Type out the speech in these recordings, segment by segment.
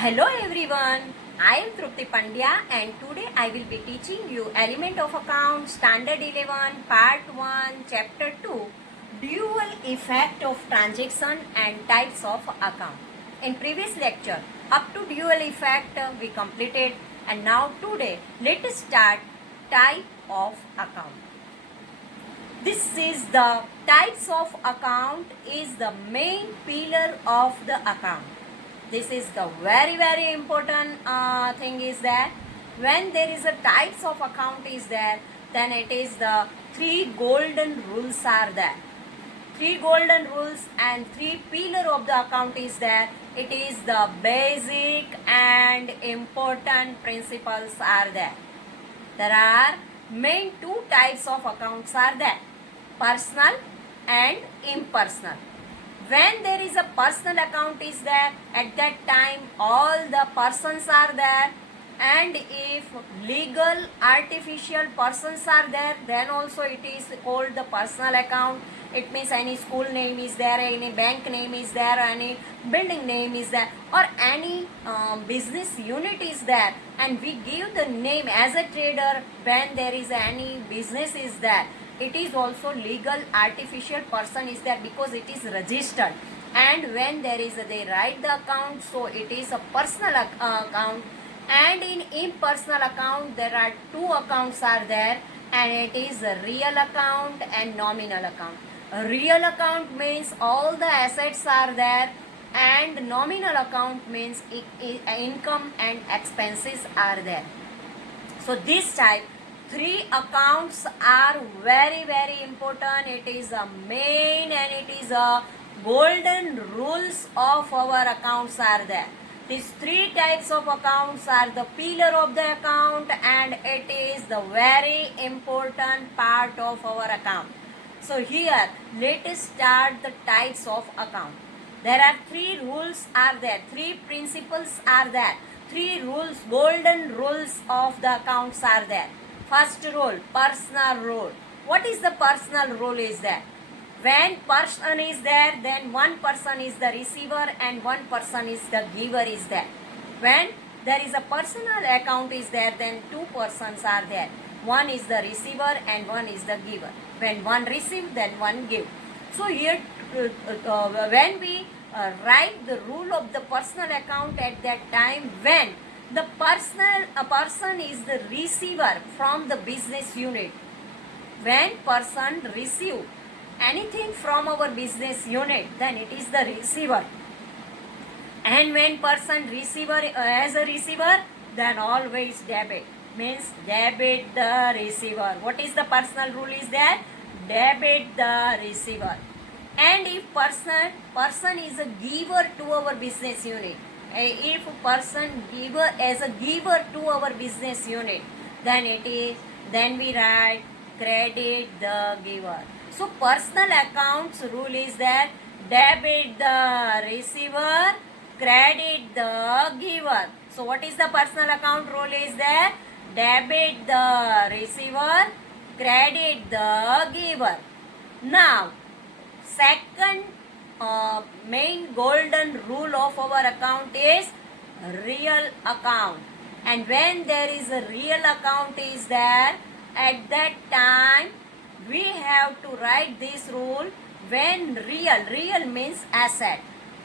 Hello everyone, I am Trupti Pandya and today I will be teaching you Element of Account Standard 11 Part 1 Chapter 2 Dual Effect of Transaction and Types of Account. In previous lecture up to dual effect we completed and now today let us start type of account. This is the types of account is the main pillar of the account. This is the very important thing is that when there is a types of account is there, then it is the three golden rules are there. Three golden rules and three pillar of the account is there. It is the basic and important principles are there. There are main two types of accounts are there, personal and impersonal. When there is a personal account is there, at that time all the persons are there, and if legal artificial persons are there, then also it is called the personal account. It means any school name is there, any bank name is there, any building name is there, or any business unit is there, and we give the name as a trader when there is any business is there. It is also legal artificial person is there because it is registered, and when there is they write the account, so it is a personal account. And in impersonal account there are two accounts are there, and it is a real account and nominal account. A real account means all the assets are there, and nominal account means income and expenses are there. So this type three accounts are very important. It is a main and it is a golden rules of our accounts are there. These three types of accounts are the pillar of the account, and it is the very important part of our account. So here let us start the types of account. There are three rules are there, three principles are there, three rules, golden rules of the accounts are there. First rule, personal rule. What is the personal rule is there? When person is there, then one person is the receiver and one person is the giver is there. When there is a personal account is there, then two persons are there. One is the receiver and one is the giver. When one receive, then one give. So here, when we write the rule of the personal account at that time, when the person is the receiver from the business unit. When person receive anything from our business unit, then it is the receiver. And when person receiver as a receiver, then always debit. Means debit the receiver. What is the personal rule is that? Debit the receiver. And if person is a giver to our business unit, if person giver as a giver to our business unit, then we write credit the giver. So personal accounts rule is that debit the receiver, credit the giver. So what is the personal account rule is that? Debit the receiver, credit the giver. Now second main golden rule of our account is real account. And when there is a real account is there, at that time we have to write this rule. When real means asset,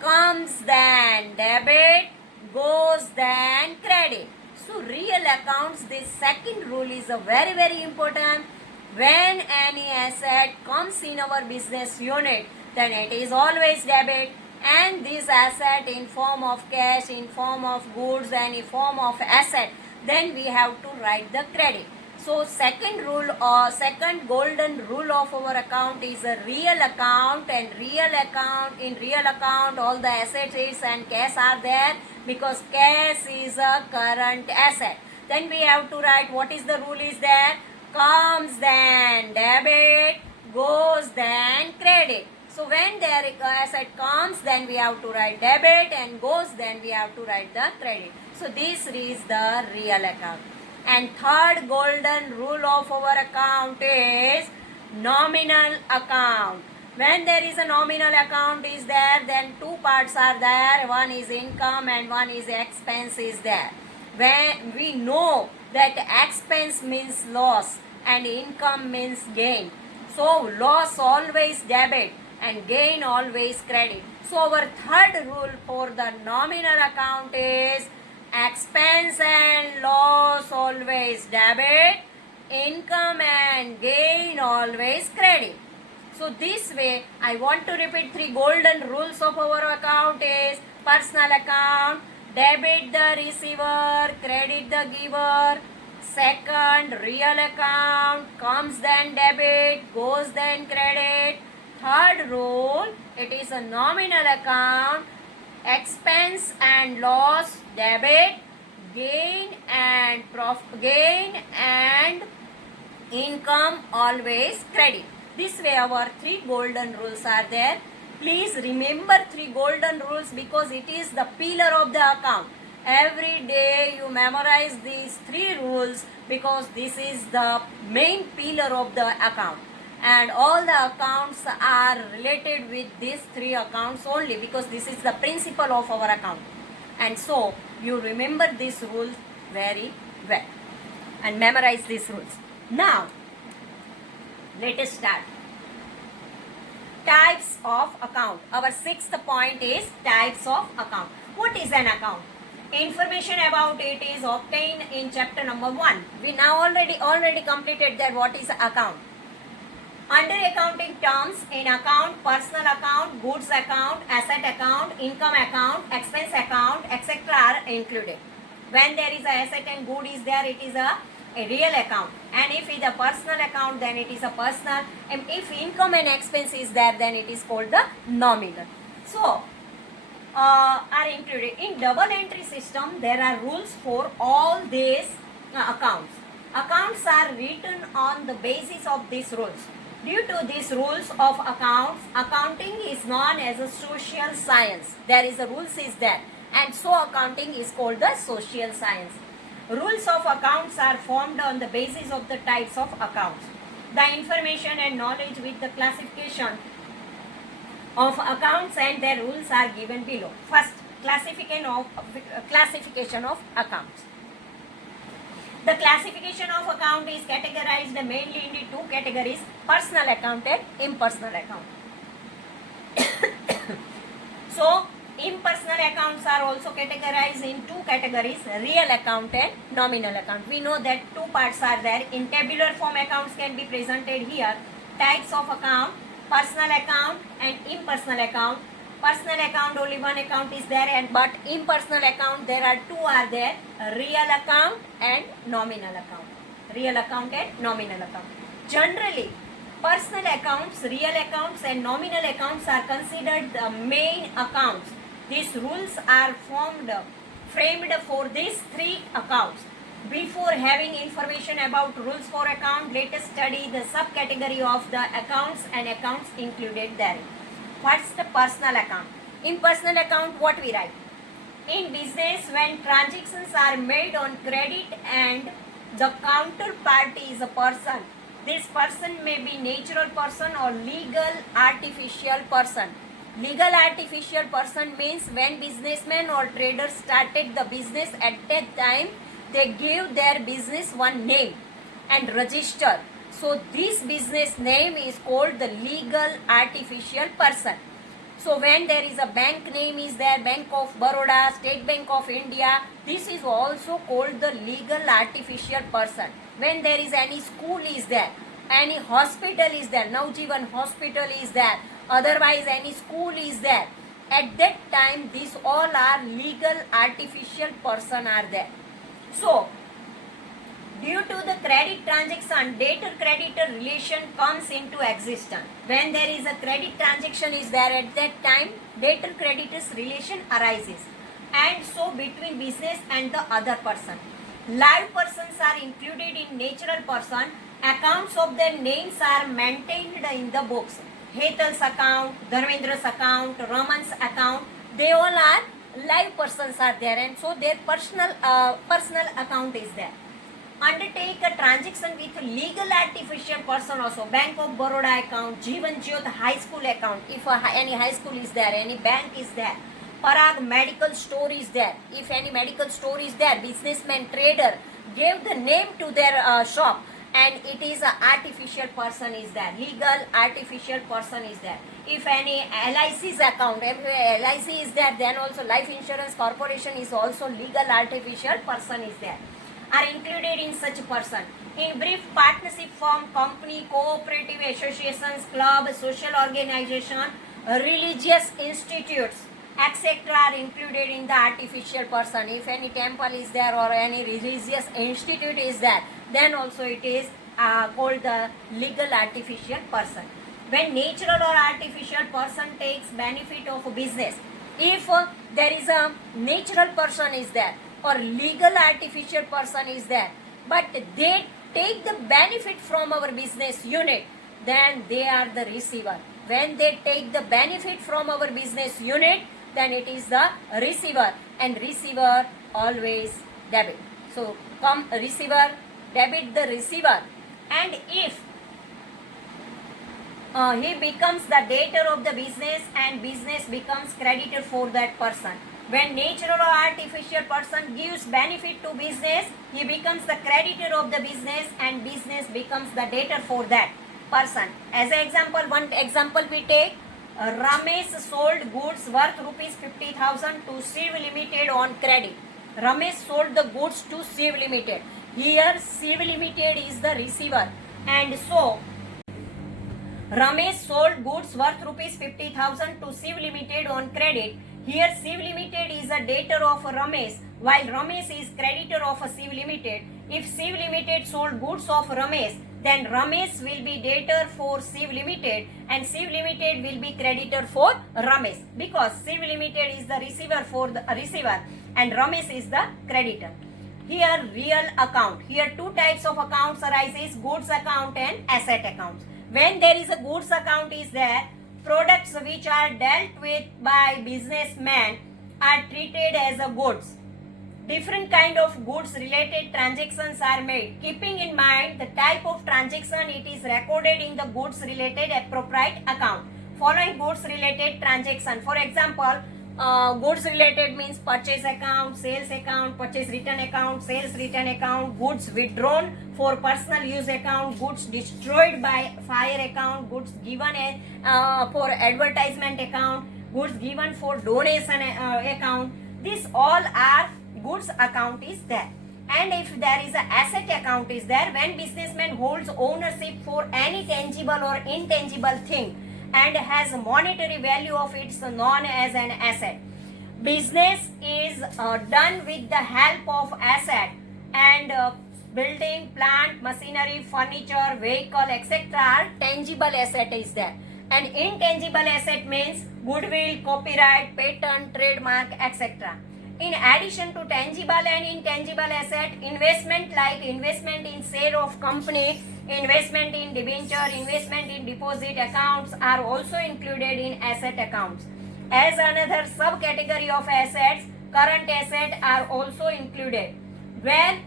comes then debit, goes then credit. So real accounts, this second rule is a very important. When any asset comes in our business unit, then it is always debit, and this asset in form of cash, in form of goods, and in form of asset, then we have to write the credit. So second rule or second golden rule of our account is a real account, and in real account all the assets and cash are there because cash is a current asset. Then we have to write what is the rule is there? Comes then debit, goes then credit. So when the asset comes, then we have to write debit, and goes, then we have to write the credit. So this is the real account. And third golden rule of our account is nominal account. When there is a nominal account is there, then two parts are there. One is income and one is expense is there. When we know that expense means loss and income means gain. So loss always debit and gain always credit. So our third rule for the nominal account is expense and loss always debit, income and gain always credit. So this way, I want to repeat three golden rules of our account is personal account, debit the receiver, credit the giver. Second, real account, comes then debit, goes then credit. Third rule, it is a nominal account, expense and loss, debit, gain and income always credit. This way our three golden rules are there. Please remember three golden rules because it is the pillar of the account. Every day you memorize these three rules because this is the main pillar of the account. And all the accounts are related with these three accounts only because this is the principle of our account. And so you remember these rules very well and memorize these rules. Now, let us start. Types of account. Our sixth point is types of account. What is an account? Information about it is obtained in chapter number 1. We now already completed that what is account. Under accounting terms, in account, personal account, goods account, asset account, income account, expense account, etc. are included. When there is a asset and good is there, it is a real account. And if it is a personal account, then it is a personal. And if income and expense is there, then it is called the nominal. So, are included. In double entry system, there are rules for all these accounts. Accounts are written on the basis of these rules. Due to these rules of accounts, accounting is known as a social science. There is a rules is there. And so accounting is called the social science. Rules of accounts are formed on the basis of the types of accounts. The information and knowledge with the classification of accounts and their rules are given below. First, classification of accounts. The classification of account is categorized mainly into two categories: personal account and impersonal account. So, impersonal accounts are also categorized in two categories: real account and nominal account. We know that two parts are there. In tabular form, accounts can be presented here. Types of account: personal account and impersonal account. Personal account, only one account is there, but impersonal account there are two are there: real account and nominal account. Real account and nominal account. Generally, personal accounts, real accounts and nominal accounts are considered the main accounts. These rules are framed for these three accounts. Before having information about rules for account, let us study the subcategory of the accounts and accounts included there. First, personal account. In personal account, what we write? In business, when transactions are made on credit and the counterparty is a person, this person may be natural person or legal artificial person. Legal artificial person means when businessmen or traders started the business, at that time they give their business one name and register. So this business name is called the legal artificial person. So when there is a bank name is there, Bank of Baroda, State Bank of India, this is also called the legal artificial person. When there is any school is there, any hospital is there, Naujivan hospital is there, otherwise any school is there, at that time these all are legal artificial person are there. So, due to the credit transaction, debtor-creditor relation comes into existence. When there is a credit transaction is there, at that time, debtor-creditor's relation arises. And so, between business and the other person. Live persons are included in natural person. Accounts of their names are maintained in the books. Hetal's account, Dharmendra's account, Raman's account, they all are live persons are there, and so their personal account is there. undertake a transaction with legal artificial person also. Bank of Baroda account, Jeevan Jyot high school account, if any high school is there, any bank is there. Parag medical store is there, if any medical store is there. Businessman, trader gave the name to their shop, and it is a artificial person is there. Legal artificial person is there. If any LIC's account, if LIC is there, then also life insurance corporation is also legal artificial person is there, are included in such person. In brief, partnership firm, company, cooperative associations, club, social organization, religious institutes, etc. are included in the artificial person. If any temple is there or any religious institute is there, then also it is called the legal artificial person. When natural or artificial person takes benefit of business, if there is a natural person is there or legal artificial person is there, but they take the benefit from our business unit, then they are the receiver. When they take the benefit from our business unit, then it is the receiver, and receiver always debit. So come receiver, debit the receiver, and if he becomes the debtor of the business and business becomes creditor for that person. When natural or artificial person gives benefit to business, he becomes the creditor of the business and business becomes the debtor for that person. As an example, one example we take, Ramesh sold goods worth rupees 50,000 to Shiv Limited on credit. Ramesh sold the goods to Shiv Limited. Here Shiv Limited is the receiver, and so Ramesh sold goods worth rupees 50,000 to Shiv Limited on credit. Here Shiv Limited is a debtor of Ramesh, while Ramesh is creditor of Shiv Limited. If Shiv Limited sold goods of Ramesh, then Ramesh will be debtor for Shiv Limited and Shiv Limited will be creditor for Ramesh, because Shiv Limited is the receiver for the receiver and Ramesh is the creditor. Here real account. Here two types of accounts arises, goods account and asset accounts. When there is a goods account is there, products which are dealt with by businessmen are treated as a goods. Different kind of goods related transactions are made. Keeping in mind the type of transaction, it is recorded in the goods related appropriate account. Following goods related transaction. For example, goods related means purchase account, sales account, purchase return account, sales return account, goods withdrawn for personal use account, goods destroyed by fire account, goods given for advertisement account, goods given for donation account. These all are goods account is there. And if there is a asset account is there, when businessman holds ownership for any tangible or intangible thing and has monetary value of its known as an asset. Business is done with the help of asset, and building, plant, machinery, furniture, vehicle, etc. are tangible asset is there. And intangible asset means goodwill, copyright, patent, trademark, etc. In addition to tangible and intangible asset, investment like investment in share of company, investment in debenture, investment in deposit accounts are also included in asset accounts. As another subcategory of assets, current assets are also included, where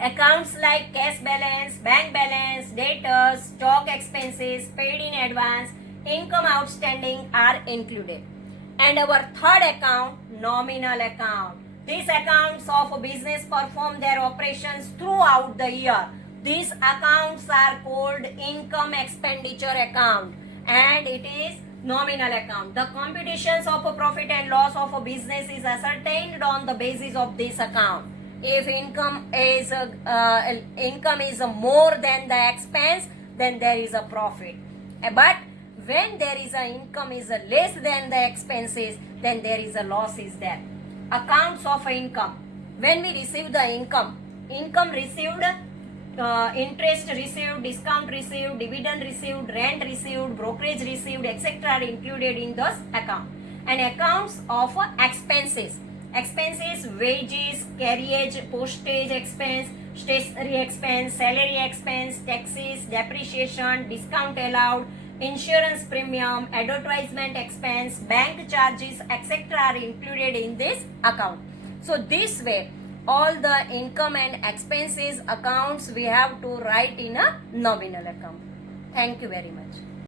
accounts like cash balance, bank balance, debtors, stock expenses, paid in advance, income outstanding are included. And our third account, nominal account. These accounts of business perform their operations throughout the year. These accounts are called income expenditure account, and it is nominal account. The computations of a profit and loss of a business is ascertained on the basis of this account. If income is more than the expense, then there is a profit. But when there is a income is less than the expenses, then there is a loss is there. Accounts of income. When we receive the income received, interest received, discount received, dividend received, rent received, brokerage received, etc. are included in those accounts. And accounts of expenses. Expenses, wages, carriage, postage expense, stationery expense, salary expense, taxes, depreciation, discount allowed, insurance premium, advertisement expense, bank charges, etc. are included in this account. So this way, all the income and expenses accounts we have to write in a nominal account. Thank you very much.